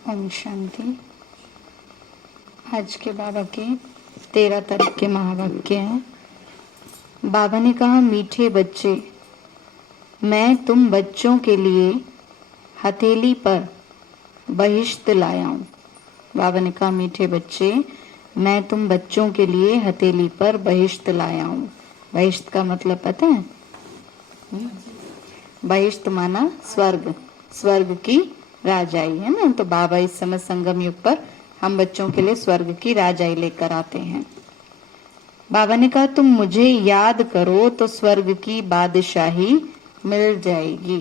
ओम शांति। आज के बाबा के 13 तारीख के महावाक्य हैं। बाबा ने कहा, मीठे बच्चे, मैं तुम बच्चों के लिए हथेली पर बहिश्त लाया हूँ। बाबा ने कहा, मीठे बच्चे, मैं तुम बच्चों के लिए हथेली पर बहिश्त लाया हूँ। बहिश्त का मतलब पता है? बहिश्त माना स्वर्ग, स्वर्ग की राजाई है ना। तो बाबा इस समय संगम युग पर हम बच्चों के लिए स्वर्ग की राजाई लेकर आते हैं। बाबा ने कहा, तुम मुझे याद करो तो स्वर्ग की बादशाही मिल जाएगी।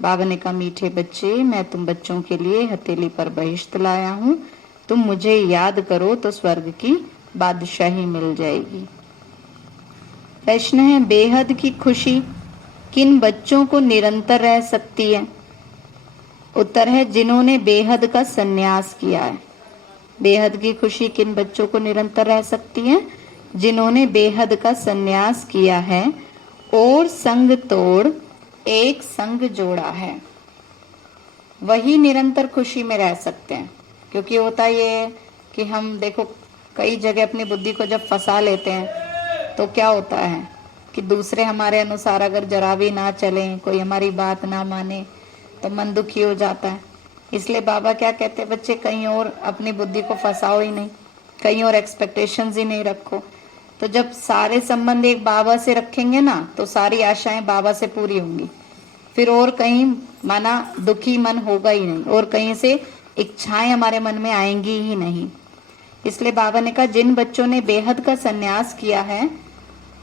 बाबा ने कहा, मीठे बच्चे, मैं तुम बच्चों के लिए हथेली पर बहिश्त लाया हूँ। तुम मुझे याद करो तो स्वर्ग की बादशाही मिल जाएगी। प्रश्न है, बेहद की खुशी किन बच्चों को निरंतर रह सकती है? उत्तर है, जिन्होंने बेहद का संन्यास किया है। बेहद की खुशी किन बच्चों को निरंतर रह सकती है? जिन्होंने बेहद का संन्यास किया है और संग तोड़ एक संग जोड़ा है, वही निरंतर खुशी में रह सकते हैं। क्योंकि होता ये है कि हम देखो कई जगह अपनी बुद्धि को जब फंसा लेते हैं तो क्या होता है कि दूसरे हमारे अनुसार अगर जरा भी ना चलें, कोई हमारी बात ना माने तो मन दुखी हो जाता है। इसलिए बाबा क्या कहते हैं, बच्चे कहीं और अपनी बुद्धि को फंसाओ ही नहीं, कहीं और एक्सपेक्टेशंस ही नहीं रखो। तो जब सारे संबंध एक बाबा से रखेंगे ना तो सारी आशाएं बाबा से पूरी होंगी। फिर और कहीं माना दुखी मन होगा ही नहीं और कहीं से इच्छाएं हमारे मन में आएंगी ही नहीं। इसलिए बाबा ने कहा, जिन बच्चों ने बेहद का संन्यास किया है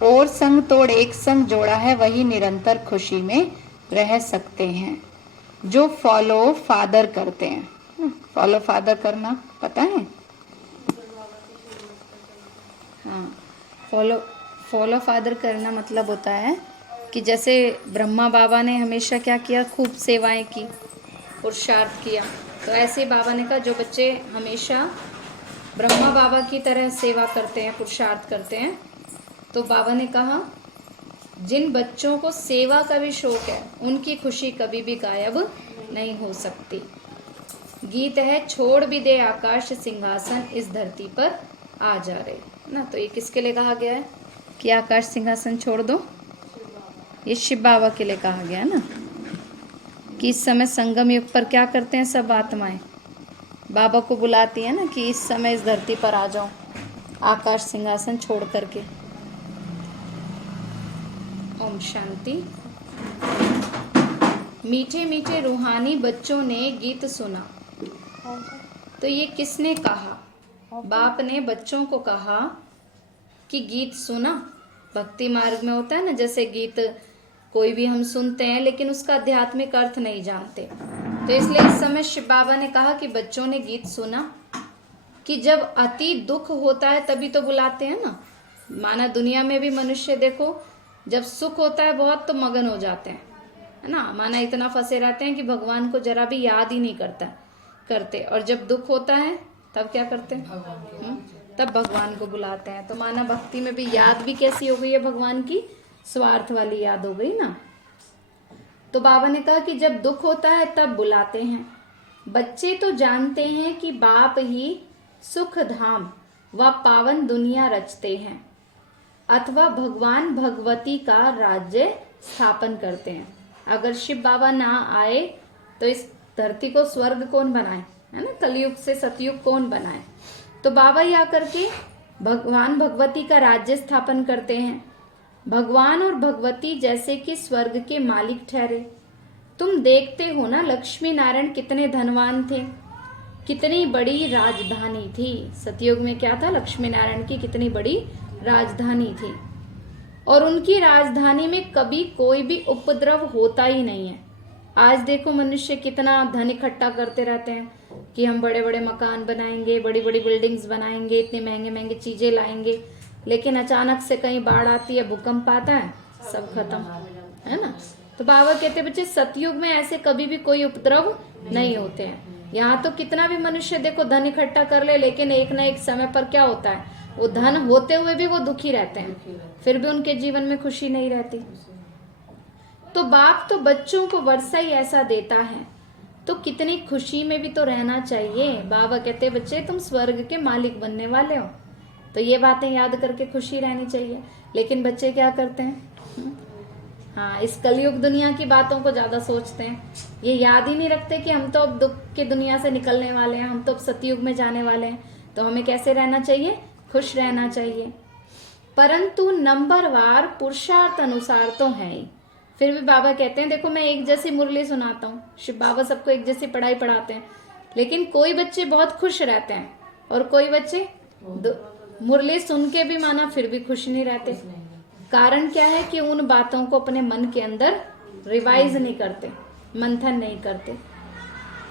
और संग तोड़ एक संग जोड़ा है, वही निरंतर खुशी में रह सकते हैं। जो फॉलो फादर करते हैं। फॉलो फादर करना पता है? हाँ, फॉलो फादर करना मतलब होता है कि जैसे ब्रह्मा बाबा ने हमेशा क्या किया, खूब सेवाएं की, पुरुषार्थ किया। तो ऐसे बाबा ने कहा, जो बच्चे हमेशा ब्रह्मा बाबा की तरह सेवा करते हैं, पुरुषार्थ करते हैं, तो बाबा ने कहा, जिन बच्चों को सेवा का भी शौक है उनकी खुशी कभी भी गायब नहीं हो सकती। गीत है, छोड़ भी दे आकाश सिंहासन, इस धरती पर आ जा रहे ना। तो ये किसके लिए कहा गया है कि आकाश सिंहासन छोड़ दो? ये शिव बाबा के लिए कहा गया है ना, कि इस समय संगम युग पर क्या करते हैं सब आत्माएं, बाबा को बुलाती है ना कि इस समय इस धरती पर आ जाओ आकाश सिंहासन छोड़ करके। ओम शांति। मीठे मीठे रूहानी बच्चों ने गीत सुना। तो ये किसने कहा? बाप ने बच्चों को कहा कि गीत सुना। भक्ति मार्ग में होता है ना, जैसे गीत कोई भी हम सुनते हैं लेकिन उसका आध्यात्मिक अर्थ नहीं जानते, तो इसलिए इस समय शिव बाबा ने कहा कि बच्चों ने गीत सुना कि जब अति दुख होता है तभी तो बुलाते हैं ना। माना दुनिया में भी मनुष्य देखो, जब सुख होता है बहुत तो मगन हो जाते हैं, है ना। माना इतना फंसे रहते हैं कि भगवान को जरा भी याद ही नहीं करते, और जब दुख होता है तब क्या करते हैं? तब भगवान को बुलाते हैं। तो माना भक्ति में भी याद भी कैसी हो गई है भगवान की? स्वार्थ वाली याद हो गई ना। तो बाबा ने कहा कि जब दुख होता है तब बुलाते हैं। बच्चे तो जानते हैं कि बाप ही सुख धाम व पावन दुनिया रचते हैं अथवा भगवान भगवती का राज्य स्थापन करते हैं। अगर शिव बाबा ना आए तो इस धरती को स्वर्ग कौन बनाए, है ना। कलयुग से सतयुग कौन बनाए? तो बाबा ही आकर के भगवान भगवती का राज्य स्थापन करते हैं। भगवान और भगवती जैसे कि स्वर्ग के मालिक ठहरे। तुम देखते हो ना, लक्ष्मी नारायण कितने धनवान थे, कितनी बड़ी राजधानी थी। सतयुग में क्या था? लक्ष्मी नारायण की कितनी बड़ी राजधानी थी, और उनकी राजधानी में कभी कोई भी उपद्रव होता ही नहीं है। आज देखो मनुष्य कितना धन इकट्ठा करते रहते हैं कि हम बड़े बड़े मकान बनाएंगे, बड़ी बड़ी बिल्डिंग्स बनाएंगे, इतने महंगे महंगे चीजें लाएंगे, लेकिन अचानक से कहीं बाढ़ आती है, भूकंप आता है, सब खत्म, है ना। तो बाबा कहते बच्चे, सतयुग में ऐसे कभी भी कोई उपद्रव नहीं होते हैं। यहाँ तो कितना भी मनुष्य देखो धन इकट्ठा कर ले, लेकिन एक ना एक समय पर क्या होता है, वो धन होते हुए भी वो दुखी रहते हैं, फिर भी उनके जीवन में खुशी नहीं रहती। तो बाप तो बच्चों को वर्षा ही ऐसा देता है तो कितनी खुशी में भी तो रहना चाहिए। बाबा कहते बच्चे तुम स्वर्ग के मालिक बनने वाले हो, तो ये बातें याद करके खुशी रहनी चाहिए। लेकिन बच्चे क्या करते हैं, हाँ, इस कलयुग दुनिया की बातों को ज्यादा सोचते हैं। ये याद ही नहीं रखते कि हम तो अब दुख की दुनिया से निकलने वाले हैं, हम तो अब सतयुग में जाने वाले हैं। तो हमें कैसे रहना चाहिए, खुश रहना चाहिए। परंतु नंबरवार पुरुषार्थ अनुसार तो है ही। फिर भी बाबा कहते हैं देखो मैं एक जैसी मुरली सुनाता हूँ, शिव बाबा सबको एक जैसी पढ़ाई पढ़ाते हैं, लेकिन कोई बच्चे बहुत खुश रहते हैं और कोई बच्चे मुरली सुन के भी माना फिर भी खुश नहीं रहते। कारण क्या है कि उन बातों को अपने मन के अंदर रिवाइज नहीं करते, मंथन नहीं करते।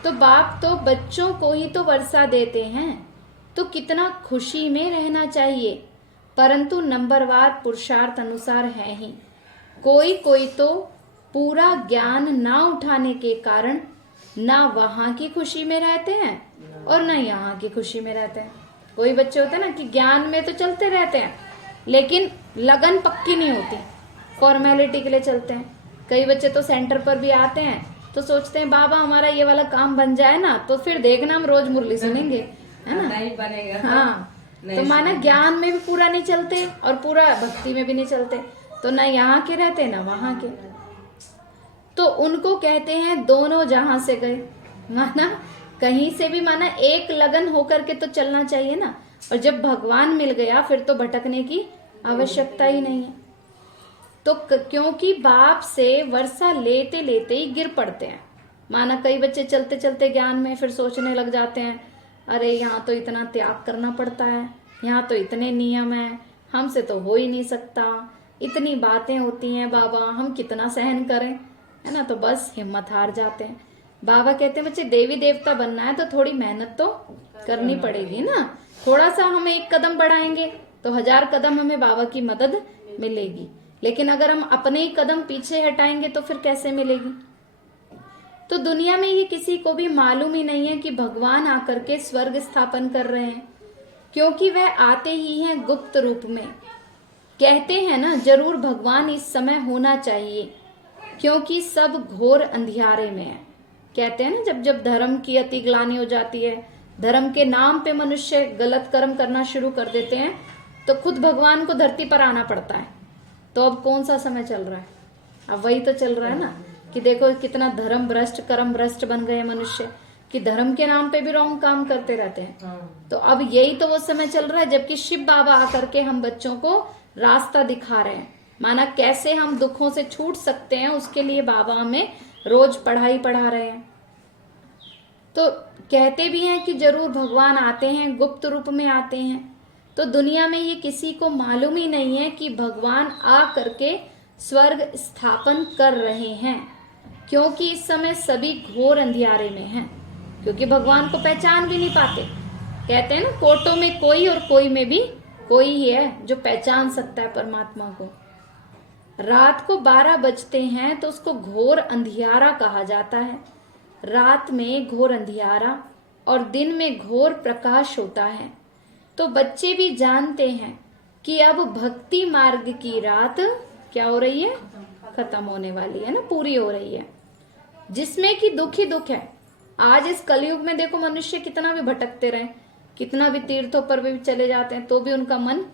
तो बाप तो बच्चों को ही तो वर्षा देते हैं, तो कितना खुशी में रहना चाहिए। परंतु नंबरवार पुरुषार्थ अनुसार है ही। कोई कोई तो पूरा ज्ञान ना उठाने के कारण ना वहां की खुशी में रहते हैं और ना यहाँ की खुशी में रहते हैं। कोई बच्चे होते हैं ना कि ज्ञान में तो चलते रहते हैं लेकिन लगन पक्की नहीं होती, फॉर्मेलिटी के लिए चलते हैं। कई बच्चे तो सेंटर पर भी आते हैं तो सोचते हैं बाबा हमारा ये वाला काम बन जाए ना तो फिर देखना हम रोज मुरली सुनेंगे, है ना, नहीं बनेगा। हाँ। तो माना ज्ञान में भी पूरा नहीं चलते और पूरा भक्ति में भी नहीं चलते, तो ना यहाँ के रहते ना वहां के। तो उनको कहते हैं दोनों जहां से गए। माना कहीं से भी माना एक लगन होकर के तो चलना चाहिए ना, और जब भगवान मिल गया फिर तो भटकने की आवश्यकता ही नहीं है। तो क्योंकि बाप से वर्षा लेते लेते ही गिर पड़ते हैं। माना कई बच्चे चलते चलते ज्ञान में फिर सोचने लग जाते हैं अरे यहाँ तो इतना त्याग करना पड़ता है, यहाँ तो इतने नियम हैं, हमसे तो हो ही नहीं सकता, इतनी बातें होती हैं बाबा हम कितना सहन करें, है ना। तो बस हिम्मत हार जाते हैं। बाबा कहते हैं बच्चे देवी देवता बनना है तो थोड़ी मेहनत तो करनी पड़ेगी ना। थोड़ा सा हम एक कदम बढ़ाएंगे तो 1000 कदम हमें बाबा की मदद मिलेगी, लेकिन अगर हम अपने ही कदम पीछे हटाएंगे तो फिर कैसे मिलेगी। तो दुनिया में ये किसी को भी मालूम ही नहीं है कि भगवान आकर के स्वर्ग स्थापन कर रहे हैं, क्योंकि वह आते ही हैं गुप्त रूप में। कहते हैं ना जरूर भगवान इस समय होना चाहिए क्योंकि सब घोर अंधियारे में है। कहते हैं ना जब जब धर्म की अति ग्लानि हो जाती है, धर्म के नाम पे मनुष्य गलत कर्म करना शुरू कर देते हैं, तो खुद भगवान को धरती पर आना पड़ता है। तो अब कौन सा समय चल रहा है, अब वही तो चल रहा है ना कि देखो कितना धर्म भ्रष्ट कर्म भ्रष्ट बन गए मनुष्य कि धर्म के नाम पे भी रॉन्ग काम करते रहते हैं। तो अब यही तो वो समय चल रहा है जबकि शिव बाबा आकर के हम बच्चों को रास्ता दिखा रहे हैं। माना कैसे हम दुखों से छूट सकते हैं उसके लिए बाबा हमें रोज पढ़ाई पढ़ा रहे हैं। तो कहते भी हैं कि जरूर भगवान आते हैं, गुप्त रूप में आते हैं। तो दुनिया में ये किसी को मालूम ही नहीं है कि भगवान आ करके स्वर्ग स्थापन कर रहे हैं, क्योंकि इस समय सभी घोर अंधियारे में हैं, क्योंकि भगवान को पहचान भी नहीं पाते। कहते हैं ना कोटों में कोई और कोई में भी कोई ही है जो पहचान सकता है परमात्मा को। रात को 12 बजते हैं तो उसको घोर अंधियारा कहा जाता है। रात में घोर अंधियारा और दिन में घोर प्रकाश होता है। तो बच्चे भी जानते हैं कि अब भक्ति मार्ग की रात क्या हो रही है, खत्म होने वाली है ना, पूरी हो रही है, जिसमें कि दुख ही दुख है। आज इस कलयुग में देखो मनुष्य कितना भी भटकते रहे, कितना भी तीर्थों पर भी चले जाते हैं तो भी उनका मन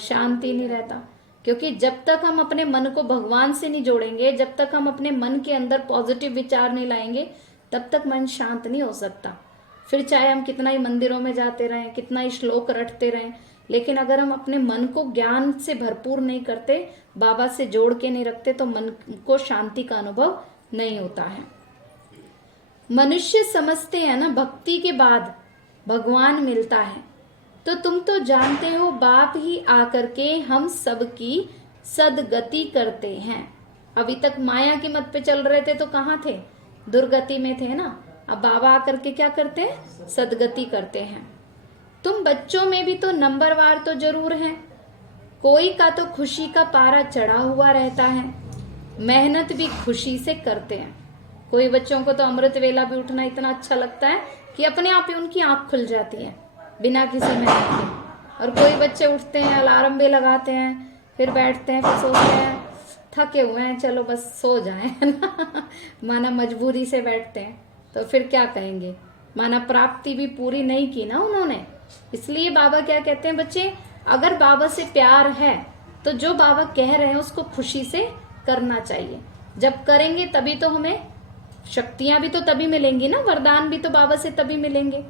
शांति नहीं रहता, क्योंकि जब तक हम अपने मन को भगवान से नहीं जोड़ेंगे, जब तक हम अपने मन के अंदर पॉजिटिव विचार नहीं लाएंगे, तब तक मन शांत नहीं हो सकता। फिर चाहे हम कितना ही मंदिरों में जाते रहें, कितना ही श्लोक रटते रहें, लेकिन अगर हम अपने मन को ज्ञान से भरपूर नहीं करते, बाबा से जोड़ के नहीं रखते, तो मन को शांति का अनुभव नहीं होता है। मनुष्य समझते हैं ना भक्ति के बाद भगवान मिलता है, तो तुम तो जानते हो बाप ही आकर के हम सबकी सदगति करते हैं। अभी तक माया की मत पे चल रहे थे तो कहाँ थे, दुर्गति में थे ना। अब बाबा आकर के क्या करते हैं, सदगति करते हैं। तुम बच्चों में भी तो नंबरवार तो जरूर हैं, कोई का तो खुशी का पारा चढ़ा हुआ रहता है, मेहनत भी खुशी से करते हैं। कोई बच्चों को तो अमृत वेला भी उठना इतना अच्छा लगता है कि अपने आप ही उनकी आंख खुल जाती है बिना किसी मेहनत के। और कोई बच्चे उठते हैं, अलार्म भी लगाते हैं, फिर बैठते हैं, फिर सोचते हैं थके हुए हैं चलो बस सो जाएं, है ना, माना मजबूरी से बैठते हैं। तो फिर क्या कहेंगे, माना प्राप्ति भी पूरी नहीं की ना उन्होंने। इसलिए बाबा क्या कहते हैं, बच्चे अगर बाबा से प्यार है तो जो बाबा कह रहे हैं उसको खुशी से करना चाहिए। जब करेंगे तभी तो हमें शक्तियां भी तो तभी मिलेंगी ना, वरदान भी तो बाबा से तभी मिलेंगे।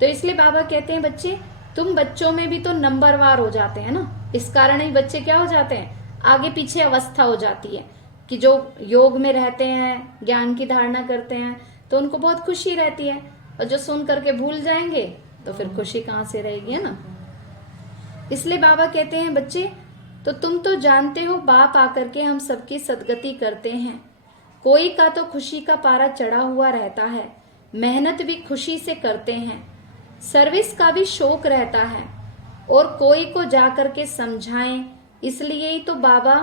तो इसलिए बाबा कहते हैं बच्चे तुम बच्चों में भी तो नंबरवार हो जाते हैं ना, इस कारण ही बच्चे क्या हो जाते हैं, आगे पीछे अवस्था हो जाती है कि जो योग में रहते हैं, ज्ञान की धारणा करते हैं तो उनको बहुत खुशी रहती है, और जो सुन करके भूल जाएंगे तो फिर खुशी कहाँ से रहेगी, है ना। इसलिए बाबा कहते हैं बच्चे तो तुम तो जानते हो बाप आकर के हम सबकी सदगति करते हैं। कोई का तो खुशी का पारा चढ़ा हुआ रहता है, मेहनत भी खुशी से करते हैं, सर्विस का भी शौक रहता है, और कोई को जाकर के समझाएं, इसलिए ही तो बाबा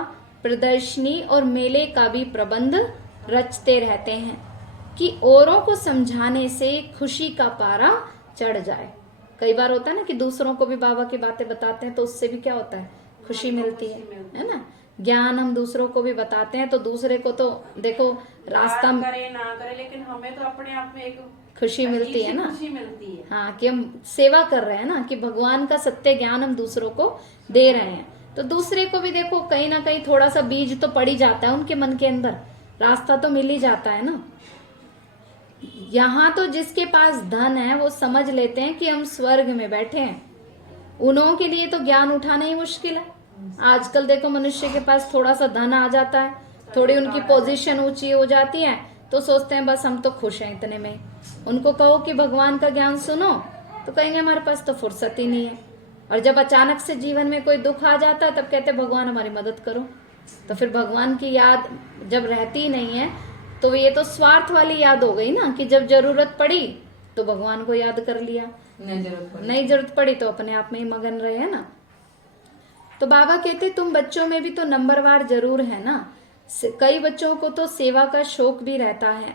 प्रदर्शनी और मेले का भी प्रबंध रचते रहते हैं कि औरों को समझाने से खुशी का पारा चढ़ जाए। कई बार होता है ना कि दूसरों को भी बाबा की बातें बताते हैं तो उससे भी क्या होता है, खुशी मिलती है ना। ज्ञान हम दूसरों को भी बताते हैं तो दूसरे को तो देखो रास्ता करे ना करे, लेकिन हमें तो अपने आप में एक खुशी मिलती है ना। खुशी मिलती है हाँ, कि हम सेवा कर रहे हैं ना, कि भगवान का सत्य ज्ञान हम दूसरों को दे रहे हैं। तो दूसरे को भी देखो कहीं ना कहीं थोड़ा सा बीज तो पड़ ही जाता है उनके मन के अंदर, रास्ता तो मिल ही जाता है ना। यहाँ तो जिसके पास धन है वो समझ लेते हैं कि हम स्वर्ग में बैठे हैं, उन्हों के लिए तो ज्ञान उठाना ही मुश्किल है। आजकल देखो मनुष्य के पास थोड़ा सा धन आ जाता है, थोड़ी उनकी पोजीशन ऊंची हो जाती है तो सोचते हैं बस हम तो खुश हैं इतने में। उनको कहो कि भगवान का ज्ञान सुनो तो कहेंगे हमारे पास तो फुर्सत ही नहीं है। और जब अचानक से जीवन में कोई दुख आ जाता है तब कहते हैं भगवान हमारी मदद करो। तो फिर भगवान की याद जब रहती ही नहीं है तो ये तो स्वार्थ वाली याद हो गई ना, कि जब जरूरत पड़ी तो भगवान को याद कर लिया, नहीं जरूरत पड़ी तो अपने आप में ही मगन रहे, है ना। तो बाबा कहते तुम बच्चों में भी तो नंबरवार जरूर है ना। कई बच्चों को तो सेवा का शौक भी रहता है।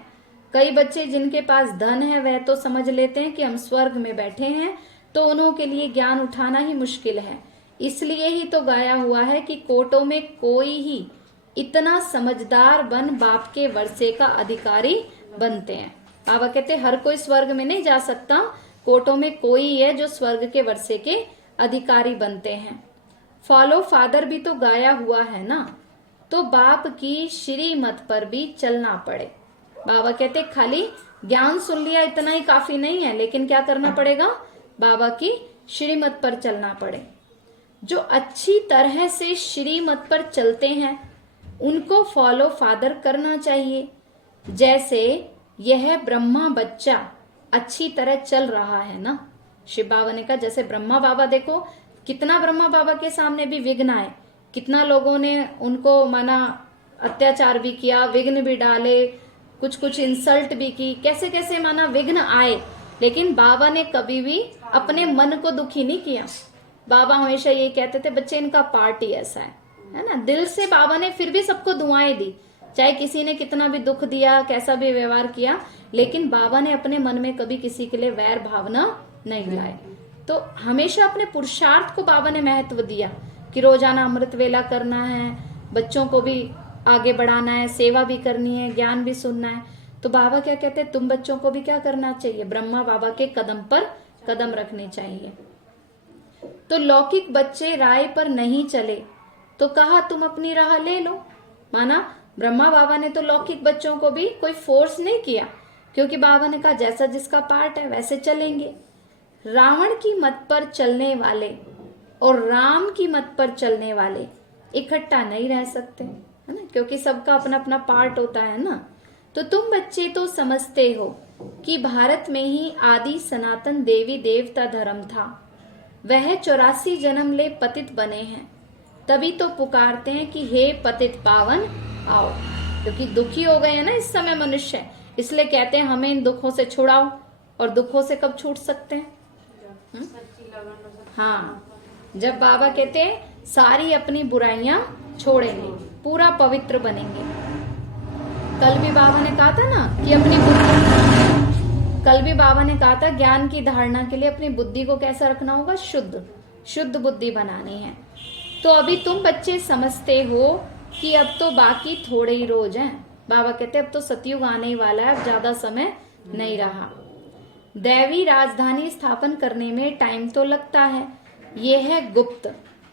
कई बच्चे जिनके पास धन है वह तो समझ लेते हैं कि हम स्वर्ग में बैठे हैं, तो उन्हों के लिए ज्ञान उठाना ही मुश्किल है। इसलिए ही तो गाया हुआ है कि कोटों में कोई ही इतना समझदार बन बाप के वर्षे का अधिकारी बनते हैं। बाबा कहते हर कोई स्वर्ग में नहीं जा सकता, कोटों में कोई है जो स्वर्ग के वर्षे के अधिकारी बनते हैं। फॉलो फादर भी तो गाया हुआ है ना, तो बाप की श्रीमत पर भी चलना पड़े। बाबा कहते खाली ज्ञान सुन लिया इतना ही काफी नहीं है, लेकिन क्या करना पड़ेगा, बाबा की श्रीमत पर चलना पड़े। जो अच्छी तरह से श्रीमत पर चलते हैं उनको फॉलो फादर करना चाहिए। जैसे यह ब्रह्मा बच्चा अच्छी तरह चल रहा है ना। शिव बाबा ने कहा जैसे ब्रह्मा बाबा देखो कितना ब्रह्मा बाबा के सामने भी विघ्न आए, कितना लोगों ने उनको माना अत्याचार भी किया, विघ्न भी डाले, कुछ कुछ इंसल्ट भी की, कैसे कैसे माना विघ्न आए, लेकिन बाबा ने कभी भी अपने मन को दुखी नहीं किया। बाबा हमेशा यही कहते थे बच्चे इनका पार्ट ही ऐसा है ना। दिल से बाबा ने फिर भी सबको दुआएं दी, चाहे किसी ने कितना भी दुख दिया, कैसा भी व्यवहार किया, लेकिन बाबा ने अपने मन में कभी किसी के लिए वैर भावना नहीं लाए। तो हमेशा अपने पुरुषार्थ को बाबा ने महत्व दिया कि रोजाना अमृत वेला करना है, बच्चों को भी आगे बढ़ाना है, सेवा भी करनी है, ज्ञान भी सुनना है। तो बाबा क्या कहते हैं तुम बच्चों को भी क्या करना चाहिए, ब्रह्मा बाबा के कदम पर कदम रखने चाहिए। तो लौकिक बच्चे राय पर नहीं चले तो कहा तुम अपनी राह ले लो। माना ब्रह्मा बाबा ने तो लौकिक बच्चों को भी कोई फोर्स नहीं किया, क्योंकि बाबा ने कहा जैसा जिसका पार्ट है वैसे चलेंगे। रावण की मत पर चलने वाले और राम की मत पर चलने वाले इकट्ठा नहीं रह सकते, है ना, क्योंकि सबका अपना अपना पार्ट होता है ना। तो तुम बच्चे तो समझते हो कि भारत में ही आदि सनातन देवी देवता धर्म था, वह 84 जन्म ले पतित बने हैं, तभी तो पुकारते हैं कि हे पतित पावन आओ। क्योंकि दुखी हो गए हैं ना इस समय मनुष्य, इसलिए कहते हैं हमें इन दुखों से छुड़ाओ। और दुखों से कब छूट सकते हैं? हाँ, जब बाबा कहते हैं सारी अपनी बुराइयां छोड़ेंगे, पूरा पवित्र बनेंगे। कल भी बाबा ने कहा था ना कि अपनी बुद्धि, कल भी बाबा ने कहा था ज्ञान की धारणा के लिए अपनी बुद्धि को कैसा रखना होगा, शुद्ध बुद्धि बनानी है। तो अभी तुम बच्चे समझते हो कि अब तो बाकी थोड़े ही रोज हैं। बाबा कहते अब तो सतयुग आने ही वाला है, अब ज्यादा समय नहीं रहा। दैवी राजधानी स्थापन करने में टाइम तो लगता है, ये है गुप्त।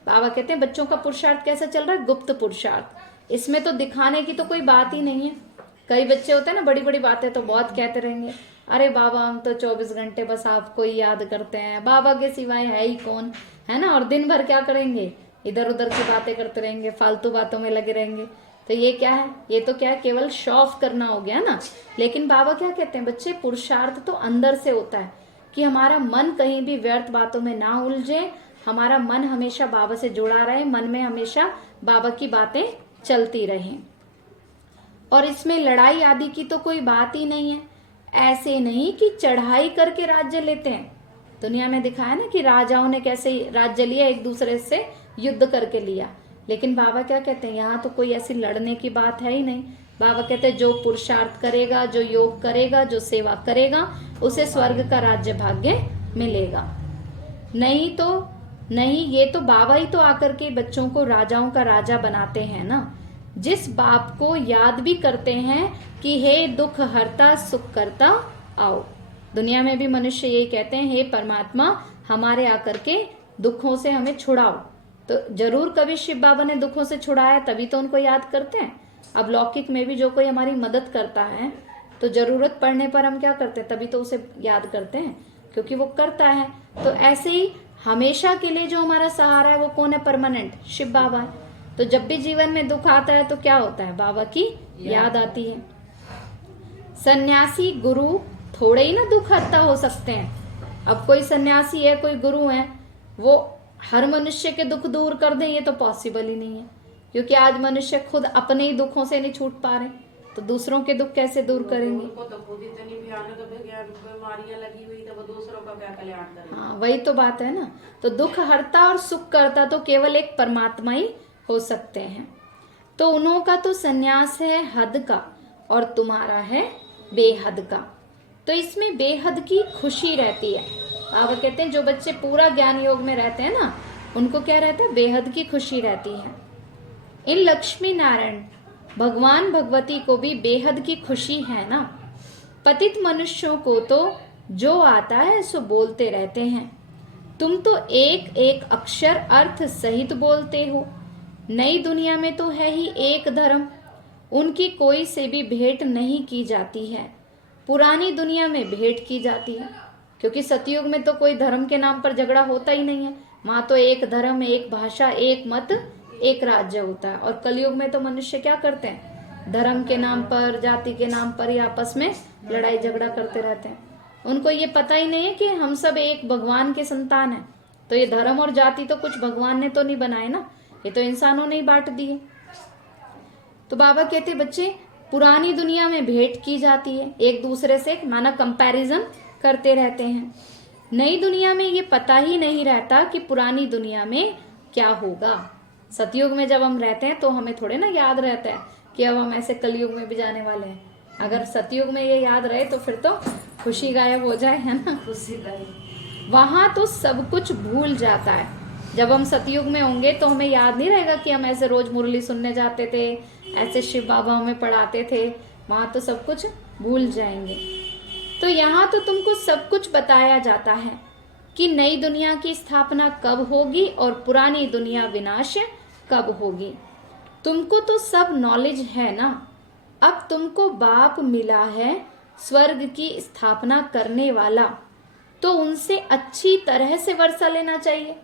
बाबा कहते हैं बच्चों का पुरुषार्थ कैसा चल रहा है, गुप्त पुरुषार्थ। इसमें तो दिखाने की तो कोई बात ही नहीं है। कई बच्चे होते हैं ना, बड़ी बड़ी बातें तो बहुत कहते रहेंगे, अरे बाबा हम तो 24 घंटे बस आपको ही याद करते हैं, बाबा के सिवाय है ही कौन, है ना। और दिन भर क्या करेंगे, इधर उधर की बातें करते रहेंगे, फालतू बातों में लगे रहेंगे। तो ये क्या है, ये तो क्या है, केवल शो ऑफ करना हो गया ना। लेकिन बाबा क्या कहते हैं, बच्चे पुरुषार्थ तो अंदर से होता है कि हमारा मन कहीं भी व्यर्थ बातों में ना उलझे, हमारा मन हमेशा बाबा से जुड़ा रहे, मन में हमेशा बाबा की बातें चलती रहें। और इसमें लड़ाई आदि की तो कोई बात ही नहीं है। ऐसे नहीं कि चढ़ाई करके राज्य लेते हैं। दुनिया में दिखाया ना कि राजाओं ने कैसे राज्य लिया, एक दूसरे से युद्ध करके लिया। लेकिन बाबा क्या कहते हैं, यहाँ तो कोई ऐसी लड़ने की बात है ही नहीं। बाबा कहते हैं जो पुरुषार्थ करेगा, जो योग करेगा, जो सेवा करेगा, उसे स्वर्ग का राज्य भाग्य मिलेगा। नहीं तो नहीं, ये तो बाबा ही तो आकर के बच्चों को राजाओं का राजा बनाते हैं ना। जिस बाप को याद भी करते हैं कि हे दुख हरता सुख करता आओ। दुनिया में भी मनुष्य यही कहते हैं, हे परमात्मा हमारे आकर के दुखों से हमें छुड़ाओ। तो जरूर कभी शिव बाबा ने दुखों से छुड़ाया, तभी तो उनको याद करते हैं। अब लौकिक में भी जो कोई हमारी मदद करता है तो जरूरत पड़ने पर हम क्या करते हैं, तभी तो उसे याद करते हैं, क्योंकि वो करता है। तो ऐसे ही हमेशा के लिए जो हमारा सहारा है वो कौन है, परमानेंट शिव बाबा है। तो जब भी जीवन में दुख आता है तो क्या होता है, बाबा की याद आती है। सन्यासी गुरु थोड़े ही ना दुख हरता हो सकते हैं। अब कोई सन्यासी है, कोई गुरु है, वो हर मनुष्य के दुख दूर कर दे, ये तो पॉसिबल ही नहीं है। क्योंकि आज मनुष्य खुद अपने ही दुखों से नहीं छूट पा रहे, तो दूसरों के दुख कैसे दूर करेंगे। उनको तो खुद इतनी भयानक बीमारियां लगी हुई, तो वो दूसरों का क्या कल्याण करेंगे। हाँ, वही तो बात है ना। तो दुख हरता और सुख करता तो केवल एक परमात्मा ही हो सकते हैं। तो उन्हों का तो सन्यास है हद का और तुम्हारा है बेहद का। तो इसमें बेहद की खुशी रहती है। बाबा कहते हैं जो बच्चे पूरा ज्ञान योग में रहते हैं ना, उनको क्या रहता है, बेहद की खुशी रहती है। इन लक्ष्मी नारायण भगवान भगवती को भी बेहद की खुशी है ना। पतित मनुष्यों को तो जो आता है सो बोलते रहते हैं। तुम तो एक एक अक्षर अर्थ सहित बोलते हो। नई दुनिया में तो है ही एक धर्म, उनकी कोई से भी भेंट नहीं की जाती है। पुरानी दुनिया में भेंट की जाती है, क्योंकि सतयुग में तो कोई धर्म के नाम पर झगड़ा होता ही नहीं है। वहां तो एक धर्म, एक भाषा, एक मत, एक राज्य होता है। और कलयुग में तो मनुष्य क्या करते हैं, धर्म के नाम पर, जाति के नाम पर ही आपस में लड़ाई झगड़ा करते रहते हैं। उनको ये पता ही नहीं है कि हम सब एक भगवान के संतान हैं। तो ये धर्म और जाति तो कुछ भगवान ने तो नहीं बनाए ना, ये तो इंसानों ने ही बांट दिए। तो बाबा कहते बच्चे पुरानी दुनिया में भेंट की जाती है, एक दूसरे से माना कंपैरिजन करते रहते हैं। नई दुनिया में ये पता ही नहीं रहता कि पुरानी दुनिया में क्या होगा। सतयुग में जब हम रहते हैं तो हमें थोड़े ना याद रहता है कि अब हम ऐसे कलयुग में भी जाने वाले हैं। अगर सतयुग में ये याद रहे तो फिर तो खुशी गायब हो जाए, है ना। खुशी गायब। वहां तो सब कुछ भूल जाता है। जब हम सतयुग में होंगे तो हमें याद नहीं रहेगा कि हम ऐसे रोज मुरली सुनने जाते थे, ऐसे शिव बाबा हमें पढ़ाते थे। वहां तो सब कुछ भूल जाएंगे। तो यहाँ तो तुमको सब कुछ बताया जाता है कि नई दुनिया की स्थापना कब होगी और पुरानी दुनिया विनाश कब होगी। तुमको तो सब नॉलेज है ना। अब तुमको बाप मिला है स्वर्ग की स्थापना करने वाला, तो उनसे अच्छी तरह से वर्षा लेना चाहिए।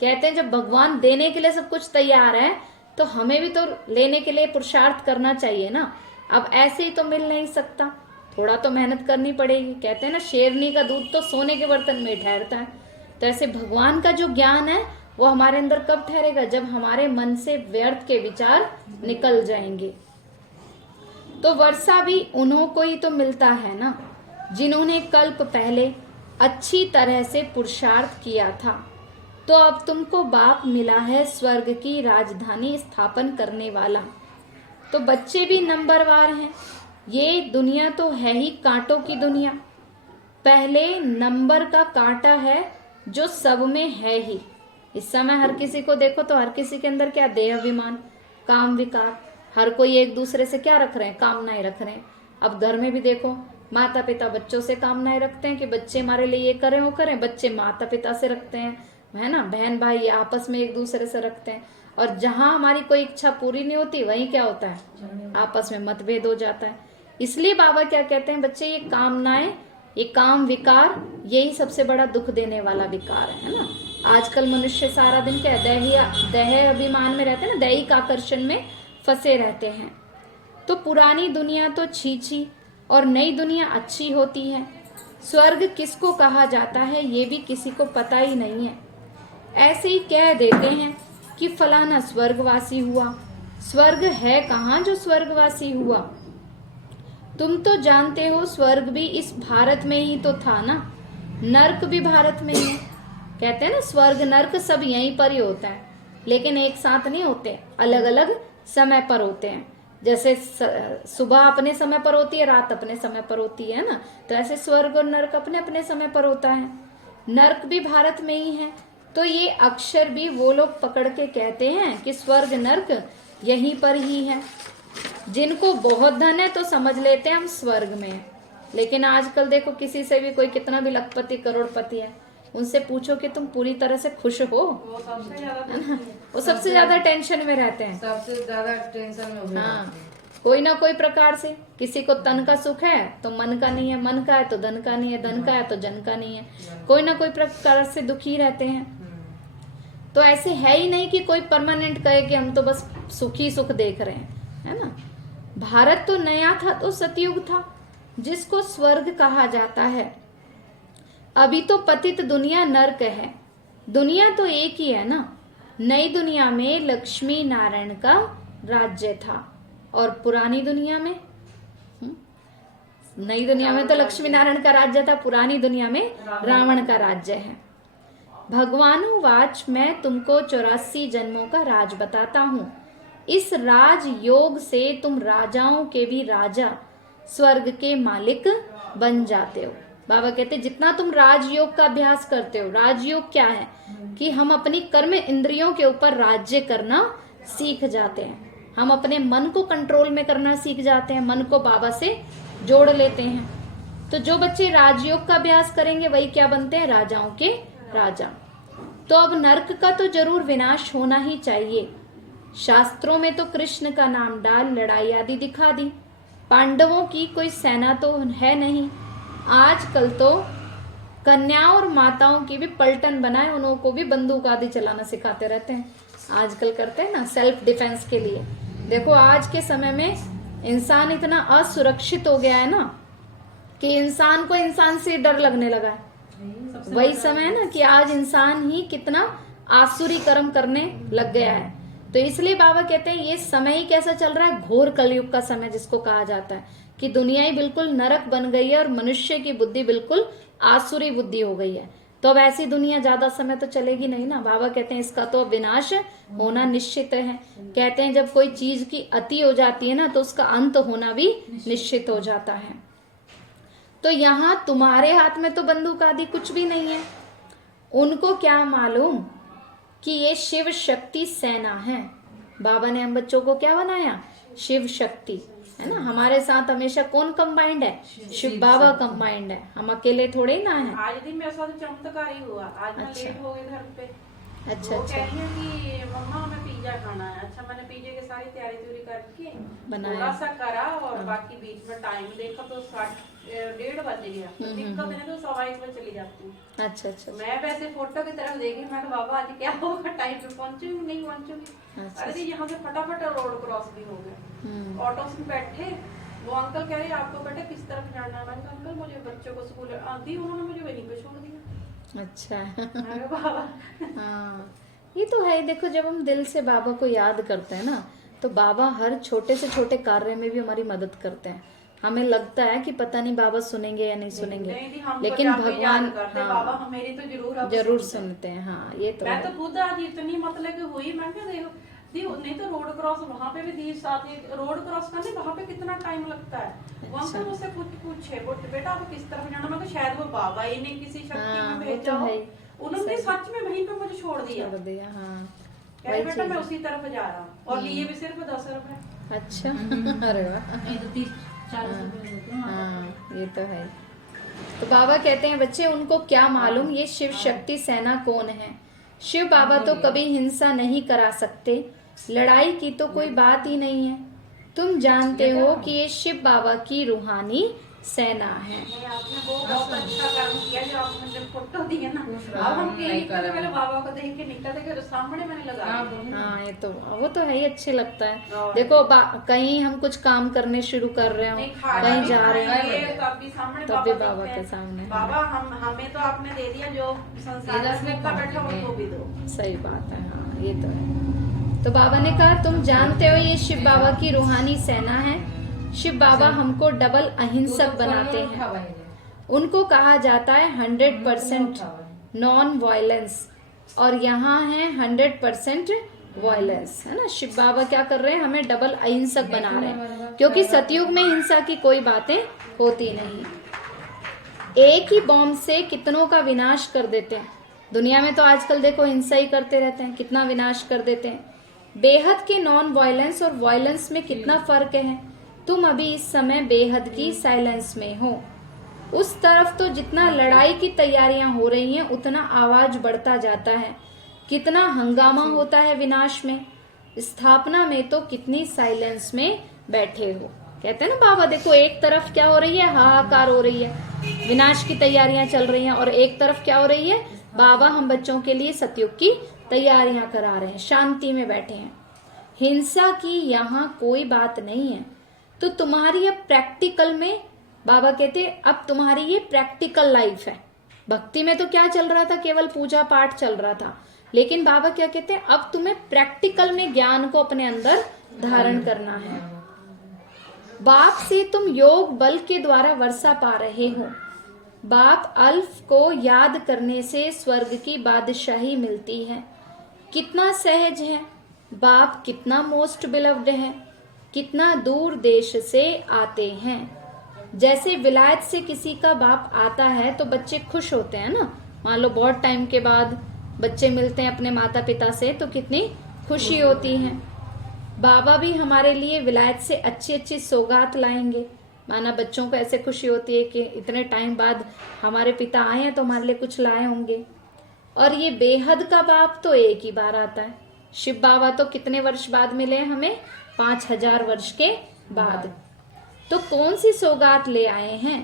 कहते हैं जब भगवान देने के लिए सब कुछ तैयार है तो हमें भी तो लेने के लिए पुरुषार्थ करना चाहिए ना। अब ऐसे ही तो मिल नहीं सकता, थोड़ा तो मेहनत करनी पड़ेगी। कहते हैं ना शेरनी का दूध तो सोने के बर्तन में ठहरता है। तो ऐसे भगवान का जो ज्ञान है वो हमारे अंदर कब ठहरेगा, जब हमारे मन से व्यर्थ के विचार निकल जाएंगे। तो वर्षा भी उन्हों को ही तो मिलता है ना जिन्होंने कल्प पहले अच्छी तरह से पुरुषार्थ किया था। तो अब तुमको बाप मिला है स्वर्ग की राजधानी स्थापन करने वाला। तो बच्चे भी नंबरवार हैं। ये दुनिया तो है ही कांटों की दुनिया। पहले नंबर का कांटा है जो सब में है ही। इस समय हर किसी को देखो तो हर किसी के अंदर क्या, देह अभिमान, काम विकार, हर कोई एक दूसरे से क्या रख रहे हैं, कामनाएं रख रहे हैं। अब घर में भी देखो माता पिता बच्चों से कामनाएं रखते हैं कि बच्चे हमारे लिए ये करें वो करें, बच्चे माता पिता से रखते हैं, है ना। बहन भाई आपस में एक दूसरे से रखते हैं, और जहां हमारी कोई इच्छा पूरी नहीं होती वहीं क्या होता है, आपस में मतभेद हो जाता है। इसलिए बाबा क्या कहते हैं, बच्चे ये कामनाएं, ये काम विकार, यही सबसे बड़ा दुख देने वाला विकार है ना। आजकल मनुष्य सारा दिन क्या देह अभिमान में रहते हैं ना, दैहिक आकर्षण में फंसे रहते हैं। तो पुरानी दुनिया तो छी और नई दुनिया अच्छी होती है। स्वर्ग किसको कहा जाता है ये भी किसी को पता ही नहीं है। ऐसे ही कह देते हैं कि फलाना स्वर्गवासी हुआ। स्वर्ग है कहाँ जो स्वर्गवासी हुआ? तुम तो जानते हो स्वर्ग भी इस भारत में ही तो था ना, नर्क भी भारत में ही है। कहते हैं ना स्वर्ग नर्क सब यहीं पर ही होता है, लेकिन एक साथ नहीं होते, अलग अलग समय पर होते हैं। जैसे सुबह अपने समय पर होती है, रात अपने समय पर होती है ना, तो ऐसे स्वर्ग और नर्क अपने अपने समय पर होता है। नर्क भी भारत में ही है। तो ये अक्षर भी वो लोग पकड़ के कहते हैं कि स्वर्ग नर्क यहीं पर ही है। जिनको बहुत धन है तो समझ लेते हैं हम स्वर्ग में है। लेकिन आजकल देखो किसी से भी कोई कितना भी लखपति करोड़पति है, उनसे पूछो कि तुम पूरी तरह से खुश हो, वो सबसे ज्यादा वो सबसे ज्यादा टेंशन में रहते हैं, सबसे ज्यादा टेंशन में हो हाँ, कोई ना कोई प्रकार से। किसी को तन का सुख है तो मन का नहीं है, मन का है तो धन का नहीं है, धन का है तो जन का नहीं है, कोई ना कोई प्रकार से दुखी रहते हैं। तो ऐसे है ही नहीं कि कोई परमानेंट कहे कि हम तो बस सुखी सुख देख रहे हैं, है ना। भारत तो नया था तो सतयुग था, जिसको स्वर्ग कहा जाता है। अभी तो पतित दुनिया नर्क है। दुनिया तो एक ही है ना। नई दुनिया में लक्ष्मी नारायण का राज्य था, और पुरानी दुनिया में नई दुनिया में तो लक्ष्मी नारायण का राज्य था, पुरानी दुनिया में रावण का राज्य है। भगवानुवाच, मैं तुमको 84 जन्मों का राज बताता हूँ। इस राज योग से तुम राजाओं के भी राजा, स्वर्ग के मालिक बन जाते हो। बाबा कहते जितना तुम राजयोग का अभ्यास करते हो, राजयोग क्या है कि हम अपनी कर्म इंद्रियों के ऊपर राज्य करना सीख जाते हैं, हम अपने मन को कंट्रोल में करना सीख जाते हैं, मन को बाबा से जोड़ लेते हैं। तो जो बच्चे राजयोग का अभ्यास करेंगे वही क्या बनते हैं, राजाओं के राजा। तो अब नर्क का तो जरूर विनाश होना ही चाहिए। शास्त्रों में तो कृष्ण का नाम डाल लड़ाई आदि दिखा दी। पांडवों की कोई सेना तो है नहीं। आजकल तो कन्याओं और माताओं की भी पलटन बनाए, उनको को भी बंदूक आदि चलाना सिखाते रहते हैं। आजकल करते हैं ना सेल्फ डिफेंस के लिए। देखो आज के समय में इंसान इतना असुरक्षित हो गया है ना कि इंसान को इंसान से डर लगने लगा है। वही समय है ना कि आज इंसान ही कितना आसुरी कर्म करने लग गया है। तो इसलिए बाबा कहते हैं ये समय ही कैसा चल रहा है, घोर कलयुग का समय जिसको कहा जाता है, कि दुनिया ही बिल्कुल नरक बन गई है और मनुष्य की बुद्धि बिल्कुल आसुरी बुद्धि हो गई है। तो अब ऐसी दुनिया ज्यादा समय तो चलेगी नहीं ना। बाबा कहते हैं इसका तो विनाश होना निश्चित है। कहते हैं जब कोई चीज की अति हो जाती है ना तो उसका अंत होना भी निश्चित हो जाता है। तो यहाँ तुम्हारे हाथ में तो बंदूक आदि कुछ भी नहीं है। उनको क्या मालूम कि ये शिव शक्ति सेना है। बाबा ने हम बच्चों को क्या बनाया, शिव शक्ति, है ना। हमारे साथ हमेशा कौन कंबाइंड है, शिव बाबा कंबाइंड है, हम अकेले थोड़े ना है। आज दिन मेरे साथ चमत्कार ही हुआ। आज मैं लेट हो गई घर पे। अच्छा वो अच्छा कह रही है कि मम्मा हमें पिज्जा खाना है। अच्छा मैंने पिज्जे की सारी तैयारी करके बनाया। थोड़ा सा करा और बाकी बीच में टाइम देखा तो 1:30 बज गया। दिक्कत है तो 1:15 बजे चली जाती हूँ। अच्छा अच्छा मैं वैसे फोटो की तरफ देखी, मैं बाबा आज क्या होगा, टाइम पे पहुंचूंगी नहीं पहुंचूंगी। अच्छा। अरे यहाँ से फटाफट रोड क्रॉस भी हो गया। ऑटो से बैठे, वो अंकल कह रहे आपको बेटा किस तरफ जाना है। मैंने कहा अंकल मुझे बच्चों को स्कूल आती, उन्होंने मुझे वहीं पे छोड़ दिया। अच्छा अरे बाबा हाँ ये तो है। देखो जब हम दिल से बाबा को याद करते हैं ना तो बाबा हर छोटे से छोटे कार्य में भी हमारी मदद करते हैं। हमें लगता है कि पता नहीं बाबा सुनेंगे या नहीं सुनेंगे, नहीं, हम लेकिन तो जाके भगवान याद करते, हाँ बाबा मेरी तो जरूर सुनते हैं। हाँ ये तो मैं है। तो खुद आज इतनी मतलब कि हुई, मैं क्या देखो नहीं तो रोड क्रॉस वहाँ पे भी दी साथ ही रोड क्रॉस करने वहाँ पे कितना टाइम लगता है। वो अंकल मुझसे कुछ पूछे बेटा आपको किस तरफ जाना। मैं तो शायद वो बाबा ही ने किसी शक्ति में भेजा हो, उन्होंने सच में वहीं पे मुझे छोड़ दिया। हाँ कह रहे बेटा मैं उसी तरफ जा रहा हूँ और लिए भी सिर्फ 10 रुपए। अच्छा अरे वाह। हाँ ये तो है। तो बाबा कहते हैं बच्चे उनको क्या मालूम ये शिव शक्ति सेना कौन है। शिव बाबा तो कभी हिंसा नहीं करा सकते, लड़ाई की तो कोई बात ही नहीं है। तुम जानते हो कि ये शिव बाबा की रूहानी सेना है। नहीं, आपने वो बहुत अच्छा काम किया जो आपने मुझे फोटो दी है ना। अब हम क्लिनिक में पहले बाबा को देख के निकलते थे, सामने मैंने लगा दिया। हाँ ये तो वो तो है ही, अच्छे लगता है। देखो कहीं हम कुछ काम करने शुरू कर रहे हो, कहीं जा रहे हैं, तब भी सामने तब भी बाबा के सामने। बाबा हमें तो आपने दे दिया, जो संसार में बैठा हो वो भी दो। सही बात है, हाँ ये तो है। तो बाबा ने कहा तुम जानते हो ये शिव बाबा की रूहानी सेना है। शिव बाबा हमको डबल अहिंसक बनाते हैं। उनको कहा जाता है 100% नॉन वायलेंस, और यहाँ है 100% वायलेंस, है ना। शिव बाबा क्या कर रहे हैं, हमें डबल अहिंसक बना रहे हैं, क्योंकि सतयुग में हिंसा की कोई बातें होती नहीं। एक ही बॉम्ब से कितनों का विनाश कर देते हैं। दुनिया में तो आजकल देखो हिंसा ही करते रहते हैं, कितना विनाश कर देते हैं। बेहद के नॉन वायलेंस और वायलेंस में कितना फर्क है। तुम अभी इस समय बेहद की साइलेंस में हो। उस तरफ तो जितना लड़ाई की तैयारियां हो रही हैं उतना आवाज बढ़ता जाता है, कितना हंगामा होता है विनाश में। स्थापना में तो कितनी साइलेंस में बैठे हो। कहते हैं ना बाबा, देखो एक तरफ क्या हो रही है, हाहाकार हो रही है, विनाश की तैयारियां चल रही हैं, और एक तरफ क्या हो रही है, बाबा हम बच्चों के लिए सतयुग की तैयारियां करा रहे हैं, शांति में बैठे हैं। हिंसा की यहाँ कोई बात नहीं है। तो तुम्हारी अब प्रैक्टिकल में, बाबा कहते अब तुम्हारी ये प्रैक्टिकल लाइफ है। भक्ति में तो क्या चल रहा था, केवल पूजा पाठ चल रहा था, लेकिन बाबा क्या कहते हैं, अब तुम्हें प्रैक्टिकल में ज्ञान को अपने अंदर धारण करना है। बाप से तुम योग बल के द्वारा वर्षा पा रहे हो। बाप अल्फ को याद करने से स्वर्ग की बादशाही मिलती है। कितना सहज है, बाप कितना मोस्ट बिलव्ड है, कितना दूर देश से आते हैं। जैसे विलायत से किसी का बाप आता है तो बच्चे खुश होते हैं ना। मान लो बहुत टाइम के बाद बच्चे मिलते हैं अपने माता पिता से तो कितनी खुशी होती है। बाबा भी हमारे लिए विलायत से अच्छी अच्छी सौगात लाएंगे। माना बच्चों को ऐसे खुशी होती है कि इतने टाइम बाद हमारे पिता आए हैं तो हमारे लिए कुछ लाए होंगे। और ये बेहद का बाप तो एक ही बार आता है। शिव बाबा तो कितने वर्ष बाद मिले हमें, 5000 वर्ष के बाद। तो कौन सी सौगात ले आए हैं।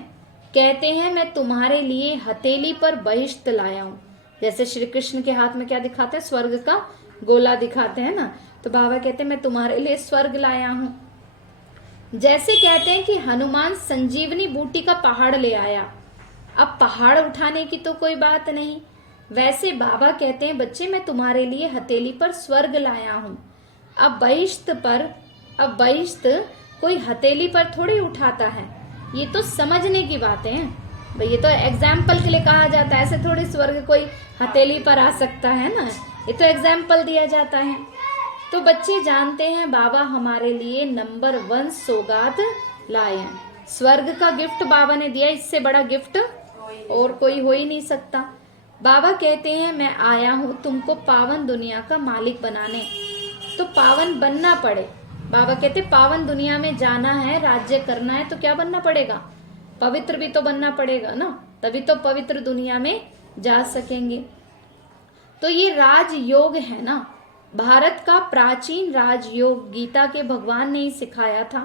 कहते हैं मैं तुम्हारे लिए हथेली पर बहिष्त लाया हूँ। जैसे श्री कृष्ण के हाथ में क्या दिखाते हैं, स्वर्ग का गोला दिखाते हैं ना। तो बाबा कहते हैं मैं तुम्हारे लिए स्वर्ग लाया हूँ। जैसे कहते हैं कि हनुमान संजीवनी बूटी का पहाड़ ले आया। अब पहाड़ उठाने की तो कोई बात नहीं, वैसे बाबा कहते हैं बच्चे मैं तुम्हारे लिए हथेली पर स्वर्ग लाया हूँ। अब बहिष्त कोई हथेली पर थोड़ी उठाता है, ये तो समझने की बातें हैं भाई। ये तो एग्जाम्पल के लिए कहा जाता है, ऐसे थोड़ी स्वर्ग कोई हथेली पर आ सकता है ना, ये तो एग्जाम्पल दिया जाता है। तो बच्चे जानते हैं बाबा हमारे लिए नंबर 1 सौगात लाए हैं। स्वर्ग का गिफ्ट बाबा ने दिया, इससे बड़ा गिफ्ट और कोई हो ही नहीं सकता। बाबा कहते हैं मैं आया हूँ तुमको पावन दुनिया का मालिक बनाने। तो पावन बनना पड़े। बाबा कहते पावन दुनिया में जाना है, राज्य करना है तो क्या बनना पड़ेगा, पवित्र भी तो बनना पड़ेगा ना, तभी तो पवित्र दुनिया में जा सकेंगे। तो ये राजयोग है ना, भारत का प्राचीन राजयोग गीता के भगवान ने ही सिखाया था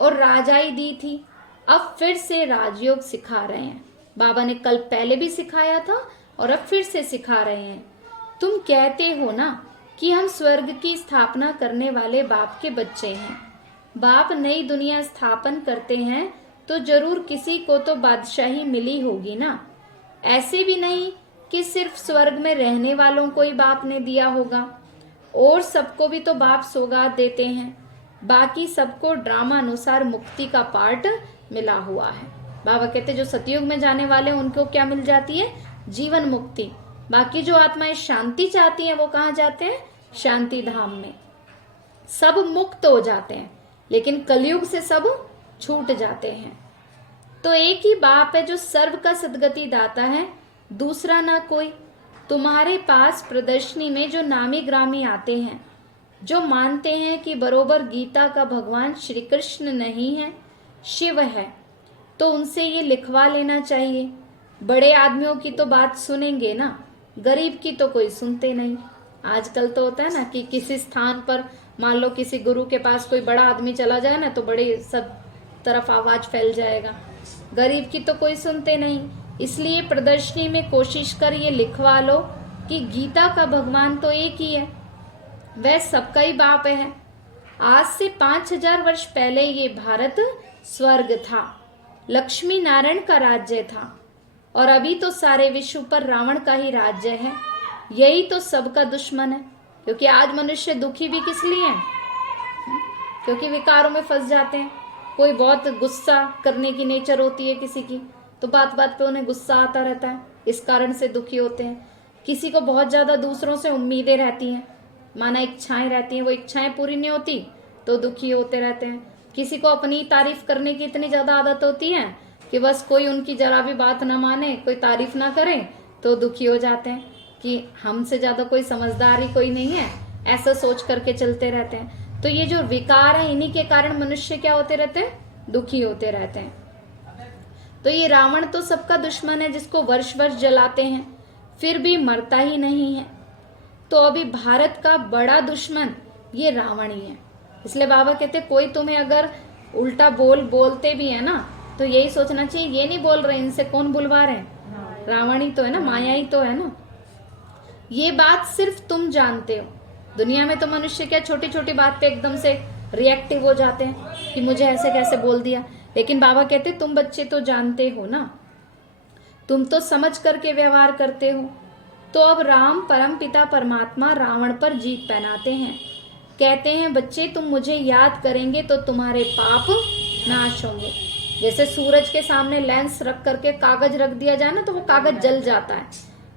और राजाई दी थी। अब फिर से राजयोग सिखा रहे हैं। बाबा ने कल पहले भी सिखाया था और अब फिर से सिखा रहे हैं। तुम कहते हो ना कि हम स्वर्ग की स्थापना करने वाले बाप के बच्चे हैं। बाप नई दुनिया स्थापन करते हैं तो जरूर किसी को तो बादशाही मिली होगी ना। ऐसे भी नहीं कि सिर्फ स्वर्ग में रहने वालों को ही बाप ने दिया होगा, और सबको भी तो बाप सौगात देते हैं। बाकी सबको ड्रामा अनुसार मुक्ति का पार्ट मिला हुआ है। बाबा कहते जो सतयुग में जाने वाले उनको क्या मिल जाती है, जीवन मुक्ति। बाकी जो आत्माएं शांति चाहती हैं वो कहाँ जाते हैं, शांति धाम में। सब मुक्त हो जाते हैं, लेकिन कलयुग से सब छूट जाते हैं। तो एक ही बाप है जो सर्व का सद्गति दाता है, दूसरा ना कोई। तुम्हारे पास प्रदर्शनी में जो नामी ग्रामी आते हैं, जो मानते हैं कि बरोबर गीता का भगवान श्री कृष्ण नहीं है, शिव है तो उनसे ये लिखवा लेना चाहिए। बड़े आदमियों की तो बात सुनेंगे ना, गरीब की तो कोई सुनते नहीं। आजकल तो होता है ना कि किसी स्थान पर मान लो किसी गुरु के पास कोई बड़ा आदमी चला जाए ना तो बड़े सब तरफ आवाज फैल जाएगा, गरीब की तो कोई सुनते नहीं। इसलिए प्रदर्शनी में कोशिश कर ये लिखवा लो कि गीता का भगवान तो एक ही है, वह सबका ही बाप है। आज से 5000 वर्ष पहले ये भारत स्वर्ग था, लक्ष्मी नारायण का राज्य था, और अभी तो सारे विश्व पर रावण का ही राज्य है। यही तो सबका दुश्मन है। क्योंकि आज मनुष्य दुखी भी किस लिए है? क्योंकि विकारों में फंस जाते हैं। कोई बहुत गुस्सा करने की नेचर होती है किसी की, तो बात बात पे उन्हें गुस्सा आता रहता है, इस कारण से दुखी होते हैं। किसी को बहुत ज्यादा दूसरों से उम्मीदें रहती हैं, माना इच्छाएं रहती हैं, वो इच्छाएं पूरी नहीं होती तो दुखी होते रहते हैं। किसी को अपनी तारीफ करने की इतनी ज्यादा आदत होती है कि बस कोई उनकी जरा भी बात ना माने, कोई तारीफ ना करे तो दुखी हो जाते हैं कि हमसे ज्यादा कोई समझदार ही कोई नहीं है, ऐसा सोच करके चलते रहते हैं। तो ये जो विकार है, इन्हीं के कारण मनुष्य क्या होते रहते हैं? दुखी होते रहते हैं। तो ये रावण तो सबका दुश्मन है, जिसको वर्ष वर्ष जलाते हैं फिर भी मरता ही नहीं है। तो अभी भारत का बड़ा दुश्मन ये रावण ही है। इसलिए बाबा कहते कोई तुम्हें अगर उल्टा बोलते भी है ना तो यही सोचना चाहिए, ये नहीं बोल रहे, इनसे कौन बुलवा रहे हैं? रावण ही तो है ना, माया ही तो है ना। ये बात सिर्फ तुम जानते हो। दुनिया में तो मनुष्य क्या छोटी छोटी बात पे एकदम से रिएक्टिव हो जाते हैं कि मुझे ऐसे कैसे बोल दिया। लेकिन बाबा कहते तुम बच्चे तो जानते हो ना, तुम तो समझ करके व्यवहार करते हो। तो अब राम परम पिता परमात्मा रावण पर जीत पहनाते हैं। कहते हैं बच्चे तुम मुझे याद करेंगे तो तुम्हारे पाप नाश होंगे। जैसे सूरज के सामने लेंस रख करके कागज रख दिया जाए ना तो वो कागज जल जाता है,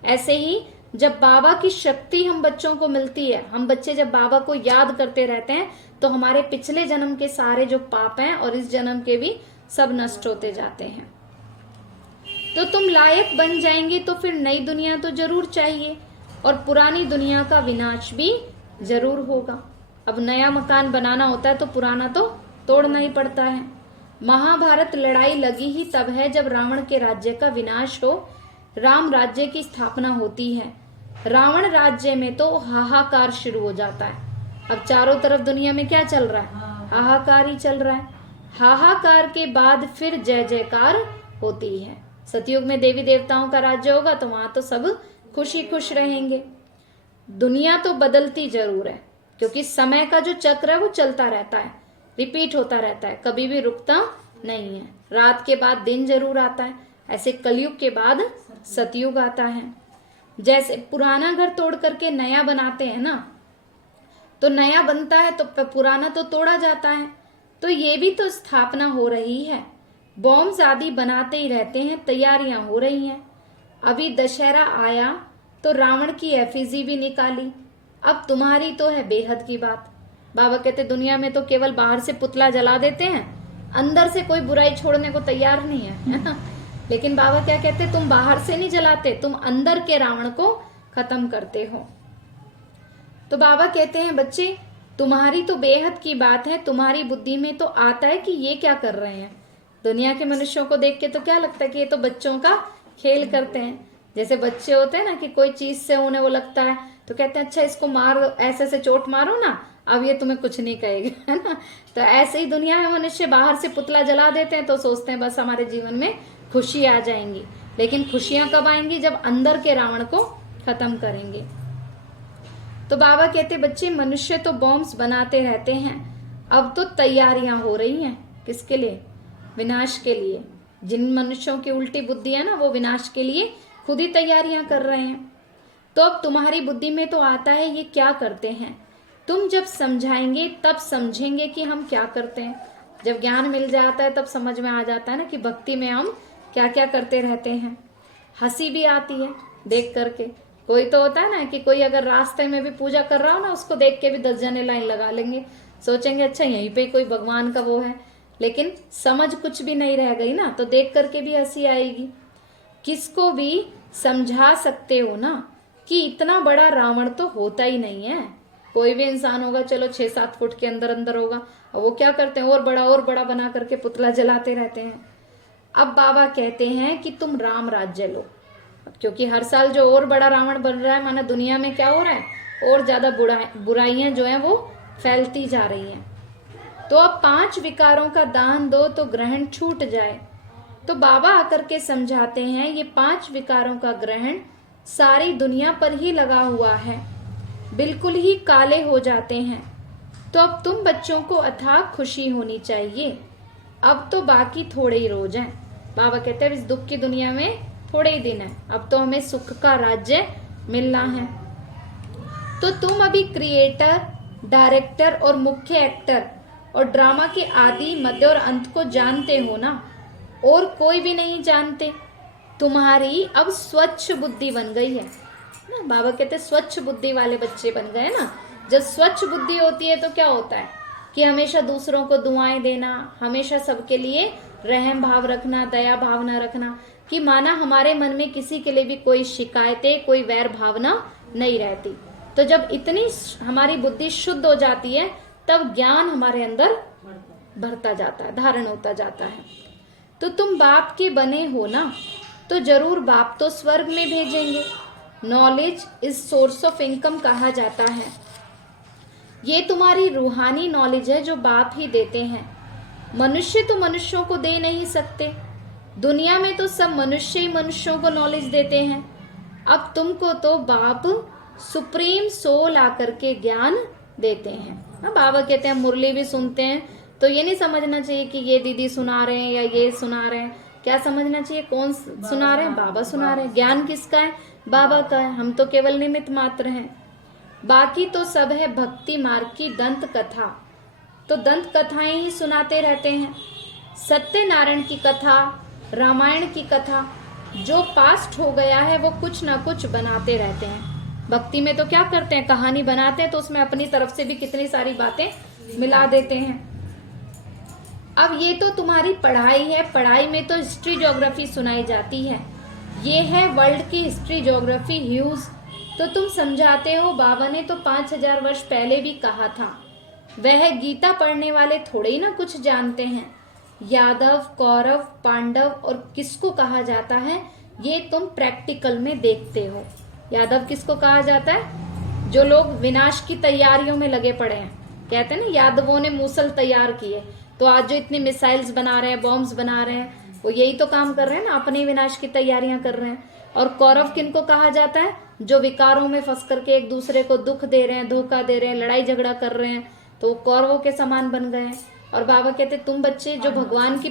ऐसे ही जब बाबा की शक्ति हम बच्चों को मिलती है, हम बच्चे जब बाबा को याद करते रहते हैं तो हमारे पिछले जन्म के सारे जो पाप हैं और इस जन्म के भी सब नष्ट होते जाते हैं। तो तुम लायक बन जाएंगे तो फिर नई दुनिया तो जरूर चाहिए और पुरानी दुनिया का विनाश भी जरूर होगा। अब नया मकान बनाना होता है तो पुराना तो तोड़ना ही पड़ता है। महाभारत लड़ाई लगी ही तब है जब रावण के राज्य का विनाश हो, राम राज्य की स्थापना होती है। रावण राज्य में तो हाहाकार शुरू हो जाता है। अब चारों तरफ दुनिया में क्या चल रहा है? हाहाकार ही चल रहा है। हाहाकार के बाद फिर जय जयकार होती है। सतयुग में देवी देवताओं का राज्य होगा तो वहां तो सब खुशी खुश रहेंगे। दुनिया तो बदलती जरूर है क्योंकि समय का जो चक्र है वो चलता रहता है, रिपीट होता रहता है, कभी भी रुकता नहीं है। रात के बाद दिन जरूर आता है, ऐसे कलयुग के बाद सतयुग आता है। जैसे पुराना घर तोड़ करके नया बनाते हैं ना, तो नया बनता है तो पुराना तो तोड़ा जाता है। तो ये भी तो स्थापना हो रही है। बॉम्ब्स आदि बनाते ही रहते हैं, तैयारियां हो रही हैं। अभी दशहरा आया तो रावण की एफिजी भी निकाली। अब तुम्हारी तो है बेहद की बात। बाबा कहते दुनिया में तो केवल बाहर से पुतला जला देते हैं, अंदर से कोई बुराई छोड़ने को तैयार नहीं है ना। लेकिन बाबा क्या कहते, तुम बाहर से नहीं जलाते, तुम अंदर के रावण को खत्म करते हो। तो बाबा कहते हैं बच्चे तुम्हारी तो बेहद की बात है, तुम्हारी बुद्धि में तो आता है कि ये क्या कर रहे हैं। दुनिया के मनुष्यों को देख के तो क्या लगता है कि ये तो बच्चों का खेल करते हैं। जैसे बच्चे होते हैं ना कि कोई चीज से उन्हें वो लगता है तो कहते हैं अच्छा इसको मार, ऐसे से चोट मारो ना, अब ये तुम्हें कुछ नहीं कहेगा, है ना। तो ऐसे ही दुनिया में मनुष्य बाहर से पुतला जला देते हैं तो सोचते हैं बस हमारे जीवन में खुशी आ जाएंगी। लेकिन खुशियां कब आएंगी? जब अंदर के रावण को खत्म करेंगे। तो बाबा कहते बच्चे मनुष्य तो बॉम्ब्स बनाते रहते हैं, अब तो तैयारियां हो रही हैं। किसके लिए? विनाश के लिए। जिन मनुष्यों की उल्टी बुद्धि है ना वो विनाश के लिए खुद ही तैयारियां कर रहे हैं। तो अब तुम्हारी बुद्धि में तो आता है ये क्या करते हैं। तुम जब समझाएंगे तब समझेंगे कि हम क्या करते हैं। जब ज्ञान मिल जाता है तब समझ में आ जाता है ना कि भक्ति में हम क्या क्या करते रहते हैं। हंसी भी आती है देख करके। कोई तो होता है ना कि कोई अगर रास्ते में भी पूजा कर रहा हो ना उसको देख के भी 10 जने लाइन लगा लेंगे, सोचेंगे अच्छा यहीं पे कोई भगवान का वो है। लेकिन समझ कुछ भी नहीं रह गई ना तो देख करके भी हंसी आएगी। किसको भी समझा सकते हो ना कि इतना बड़ा रावण तो होता ही नहीं है, कोई भी इंसान होगा चलो 6-7 फुट के अंदर अंदर होगा, और वो क्या करते हैं और बड़ा बना करके पुतला जलाते रहते हैं। अब बाबा कहते हैं कि तुम राम राज्य लो, क्योंकि हर साल जो और बड़ा रावण बन रहा है, माना दुनिया में क्या हो रहा है, और ज्यादा बुराइयां जो हैं वो फैलती जा रही हैं। तो अब 5 विकारों का दान दो तो ग्रहण छूट जाए। तो बाबा आकर के समझाते हैं ये 5 विकारों का ग्रहण सारी दुनिया पर ही लगा हुआ है, बिल्कुल ही काले हो जाते हैं। तो अब तुम बच्चों को अथाह खुशी होनी चाहिए, अब तो बाकी थोड़े ही रोज हैं। बाबा कहते हैं इस दुख की दुनिया में थोड़े ही दिन है, अब तो हमें सुख का राज्य मिलना है। तो तुम अभी क्रिएटर, डायरेक्टर और मुख्य एक्टर और ड्रामा के आदि, मध्य और अंत को जानते हो ना, और कोई भी नहीं जानते। तुम्हारी अब स्वच्छ बुद्धि बन गई है ना, बाबा कहते हैं स्वच्छ बुद्धि वाले बच्चे बन गए ना। जब स्वच्छ बुद्धि होती है तो क्या होता है कि हमेशा दूसरों को दुआएं देना, हमेशा सबके लिए रहम भाव रखना, दया भावना रखना, कि माना हमारे मन में किसी के लिए भी कोई शिकायतें, कोई वैर भावना नहीं रहती। तो जब इतनी हमारी बुद्धि शुद्ध हो जाती है तब ज्ञान हमारे अंदर भरता जाता है, धारण होता जाता है। तो तुम बाप के बने हो ना, तो जरूर बाप तो स्वर्ग में भेजेंगे। Knowledge is source of income कहा जाता है। ये तुम्हारी रूहानी नॉलेज है जो बाप ही देते हैं। मनुष्य तो मनुष्यों को दे नहीं सकते, दुनिया में तो सब मनुष्य ही मनुष्यों को नॉलेज देते हैं। अब तुमको तो बाप सुप्रीम सोल आकर के ज्ञान देते हैं ना। बाबा कहते हैं मुरली भी सुनते हैं तो ये नहीं समझना चाहिए कि ये दीदी सुना रहे हैं या ये सुना रहे हैं, क्या समझना चाहिए कौन सुना रहे हैं, बाबा सुना रहे हैं। ज्ञान किसका है, बाबा का है, हम तो केवल निमित्त मात्र हैं। बाकी तो सब है भक्ति मार्ग की दंत कथा, तो दंत कथाएं ही सुनाते रहते हैं। सत्यनारायण की कथा, रामायण की कथा, जो पास्ट हो गया है वो कुछ ना कुछ बनाते रहते हैं। भक्ति में तो क्या करते हैं, कहानी बनाते हैं तो उसमें अपनी तरफ से भी कितनी सारी बातें मिला देते हैं। अब ये तो तुम्हारी पढ़ाई है, पढ़ाई में तो हिस्ट्री ज्योग्राफी सुनाई जाती है, ये है वर्ल्ड की हिस्ट्री ज्योग्राफी ह्यूज। तो तुम समझाते हो, बाबा ने तो 5000 वर्ष पहले भी कहा था। वह गीता पढ़ने वाले थोड़े ही ना कुछ जानते हैं। यादव, कौरव, पांडव और किसको कहा जाता है ये तुम प्रैक्टिकल में देखते हो। यादव किसको कहा जाता है, जो लोग विनाश की तैयारियों में लगे पड़े हैं। कहते हैं ना यादवों ने मूसल तैयार किए, तो आज जो इतनी मिसाइल्स बना रहे हैं, बॉम्ब्स बना रहे हैं, वो यही तो काम कर रहे हैं ना, अपने विनाश की तैयारियां कर रहे हैं। और कौरव किनको कहा जाता है, जो विकारों में फंस करके एक दूसरे को दुख दे रहे हैं, धोखा दे रहे हैं, लड़ाई झगड़ा कर रहे हैं, तो कौरवों के समान बन गए हैं। और बाबा कहते तुम बच्चे जो भगवान की